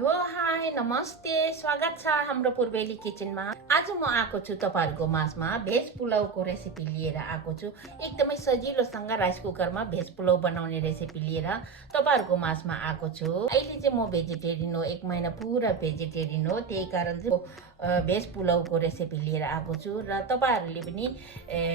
Hello hi नमस्ते स्वागत छ हाम्रो पूर्वेली किचनमा। आज म आएको छु तपाईहरुको माझमा भेज पुलाउको रेसिपी लिएर आएको छु। एकदमै सजिलोसँग राइस कुकरमा भेज पुलाउ बनाउने रेसिपी लिएर तपाईहरुको माझमा आएको छु। अहिले चाहिँ म भेजिटेरियन हो, 1 महिना पुरा भेजिटेरियन हो, त्यही कारण चाहिँ भेज पुलाउको रेसिपी लिएर आएको छु र तपाईहरुले पनि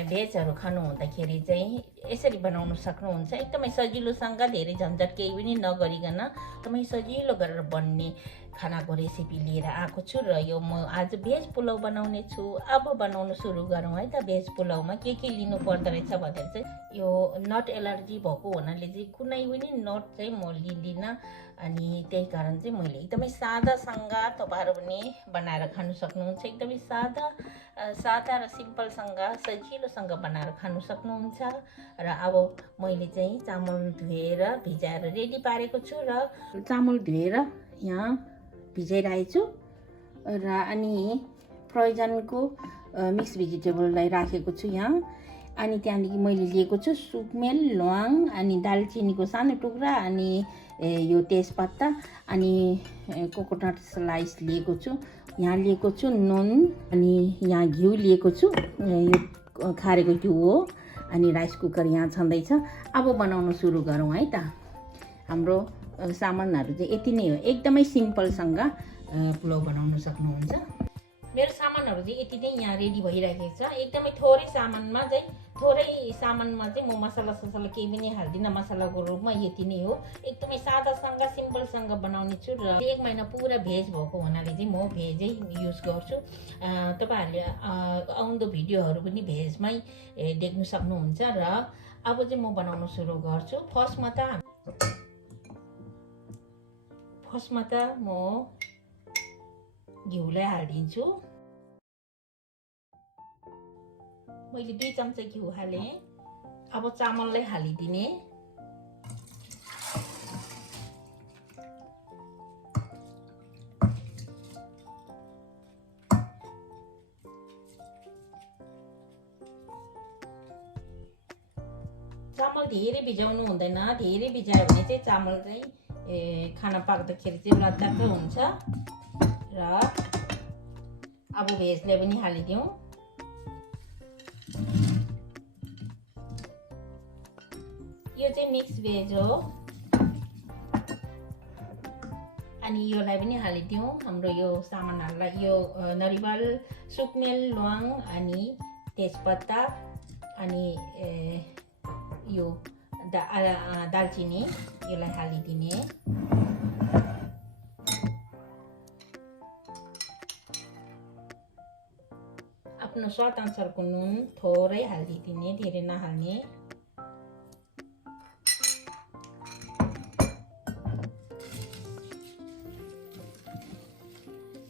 भेजहरु खानु हुँदाखेरि चाहिँ यसरी बनाउन सक्नुहुन्छ। एकदमै सजिलोसँग धेरै झन्झट केही पनि नगरिकन एकदमै सजिलो गरेर बन्ने खानाको रेसिपी लिएर आएको छु र यो म आज भेज पुलाउ बनाउने छु। अब बनाउन सुरु गरौँ है त। भेज पुलाउमा के लिनु पर्दो रहेछ भनेर चाहिँ यो नट एलर्जी भएको हुनाले चाहिँ कुनै पनि नट चाहिँ म लिदिन, अनि त्यही कारण चाहिँ मैले एकदमै सादासँग तपाईहरु पनि बनाएर खान सक्नुहुन्छ। एकदमै सादा र सिम्पलसँग सजिलोसँग बनाएर खान सक्नुहुन्छ। र अब मैले चाहिँ चामल धुएर भिजाएर रेडी पारेको छु र चामल धुएर यहाँ भिजाइरहेको छु र अनि प्रयोजनको मिक्स भेजिटेबललाई राखेको छु यहाँ। अनि त्यहाँदेखि मैले लिएको छु सुकमेल, ल्वाङ, अनि दालचिनीको सानो टुक्रा, अनि यो तेजपत्ता, अनि कोकोनट स्लाइस लिएको छु। यहाँ लिएको छु नुन, अनि यहाँ घिउ लिएको छु, यो खारेको घिउ हो। अनि राइस कुकर यहाँ छँदैछ। अब बनाउन सुरु गरौँ है त। हाम्रो सामानहरु चाहिँ यति नै हो, एकदमै सिम्पलसँग पुलाउ बनाउन सक्नुहुन्छ। मेरो सामानहरु चाहिँ यति नै यहाँ रेडी भइरहेको छ। एकदमै थोरै सामानमा चाहिँ म मसला केही पनि हाल्दिन। मसलाको रूपमा यति नै हो। एकदमै सादासँग सिम्पलसँग बनाउने छु र 1 महिना पुरा भेज भएको हुनाले चाहिँ म भेजै युज गर्छु। तपाईहरुले आउँदो भिडियोहरु पनि भेजमै देख्न सक्नुहुन्छ। र अब चाहिँ म बनाउन सुरु गर्छु। फर्स्टमा त म घिउलाई हालिदिन्छु। मैले 2 चम्चा घिउ हाले। अब चामललाई हालिदिने। चामल धेरै भिजाउनु हुँदैन। धेरै भिजायो भने चाहिँ चामल चाहिँ खाना पाक्दाखेरि चाहिँ लद्दाको हुन्छ। र अब भेजलाई पनि हालिदिउँ। यो चाहिँ मिक्स भेज हो। अनि योलाई पनि हालिदिउँ। हाम्रो यो सामानहरुलाई यो नरिवल, सुकमेल, ल्वाङ, अनि तेजपत्ता, अनि यो दालचिनी, योलाई हालिदिने। आफ्नो स्वाद अनुसारको नुन थोरै हालिदिने, धेरै नहाल्ने।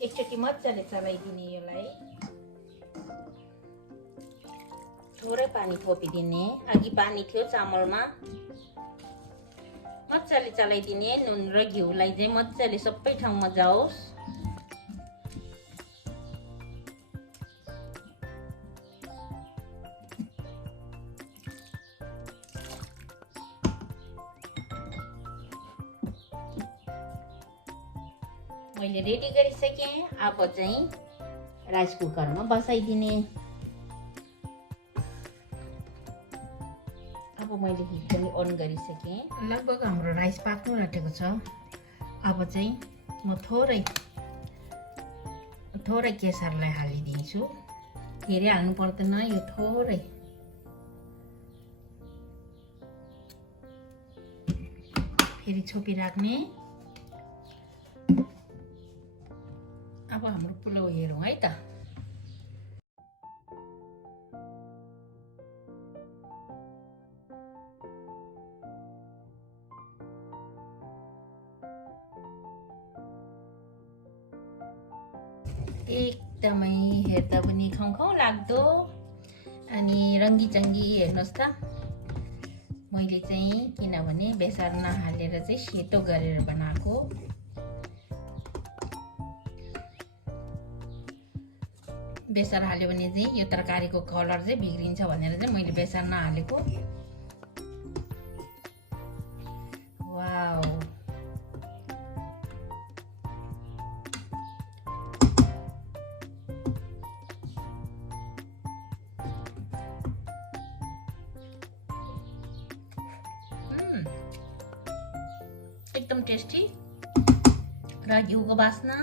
एकचोटि मजाले चलाइदिने योलाई। थोरै पानी थोपिदिने। अघि पानी थियो चामलमा। मजाले चलाइदिने। नुन र घिउलाई चाहिँ मजाले सबै ठाउँमा जाओस्। मैले रेडी गरिसकेँ। अब चाहिँ राइस कुकरमा बसाइदिने। अब मैले हिट पनि अन गरिसकेँ। लगभग हाम्रो राइस पाक्नु आँटेको छ। अब चाहिँ म थोरै केसरलाई हालिदिन्छु। धेरै हाल्नु पर्दैन, यो थोरै। फेरि छोपिराख्ने। अब हाम्रो पुलाउ हेरौँ है त। एकदमै हेर्दा पनि खाउँ लाग्दो अनि रङ्गी चङ्गी। हेर्नुहोस् त, मैले चाहिँ किनभने बेसार नहालेर चाहिँ सेतो गरेर बनाएको। बेसार हाल्यो भने चाहिँ यो तरकारीको कलर चाहिँ बिग्रिन्छ भनेर चाहिँ मैले बेसार नहालेको। वाउ, टेस्टी र घिउको बास्ना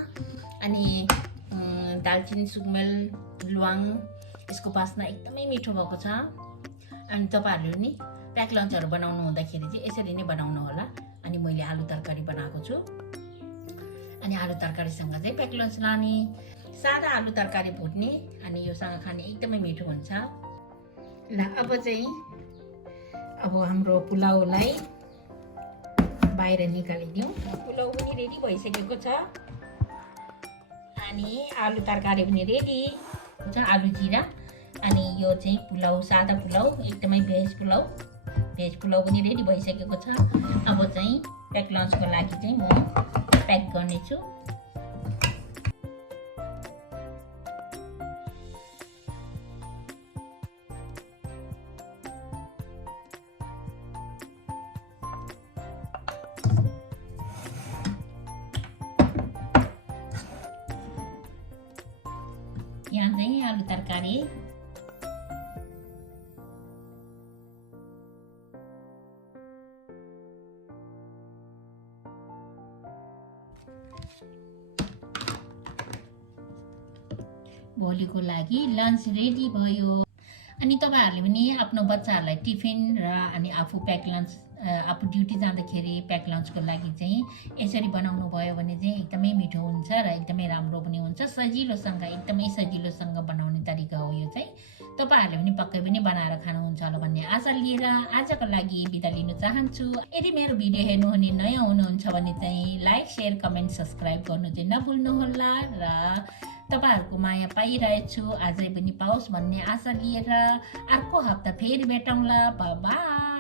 अनि दालचिनी सुकमेल ल्वाङ यसको बास्ना एकदमै मिठो भएको छ। अनि तपाईहरुले नि प्याक लन्चहरु बनाउनु हुँदाखेरि चाहिँ यसरी नै बनाउनु होला। अनि मैले आलु तरकारी बनाएको छु। अनि आलु तरकारीसँग चाहिँ प्याक लन्च लाने, सादा आलु तरकारी भुट्ने अनि योसँग खाने एकदमै मिठो हुन्छ। ल अब हाम्रो पुलाउलाई बाहिर निकालिदिउँ। पुलाउ पनि रेडी भइसकेको छ अनि आलु तरकारी पनि रेडी हुन्छ। आलु जिरा अनि यो चाहिँ पुलाउ, सादा पुलाउ, एकदमै भेज पुलाउ पनि रेडी भइसकेको छ। अब चाहिँ प्याक लन्चको लागि चाहिँ म प्याक गर्नेछु। यहाँ चाहिँ आलु तरकारी, भोलिको लागि लन्च रेडी भयो। अनि तपाईहरुले पनि आफ्नो बच्चाहरुलाई टिफिन र अनि आफू प्याक लन्च आफू ड्युटी जाँदाखेरि प्याक लन्चको लागि चाहिँ यसरी बनाउनु भयो भने चाहिँ एकदमै मिठो हुन्छ र एकदमै राम्रो पनि हुन्छ। एकदमै सजिलोसँग बनाउने तरिका हो यो चाहिँ। तपाईहरुले पनि पक्कै पनि बनाएर खानुहुन्छ होला भन्ने आशा लिएर आजको लागि बिदा लिन चाहन्छु। यदि मेरो भिडियो हेर्नुहुने नयाँ हुनुहुन्छ भने चाहिँ लाइक, शेयर, कमेन्ट, सब्स्क्राइब गर्नु चाहिँ नभुल्नुहोला र तपाईहरुको माया पाइरहेछु, अझै पनि पाओस् भन्ने आशा लिएर अर्को हप्ता फेरि भेटौँला। Bye bye.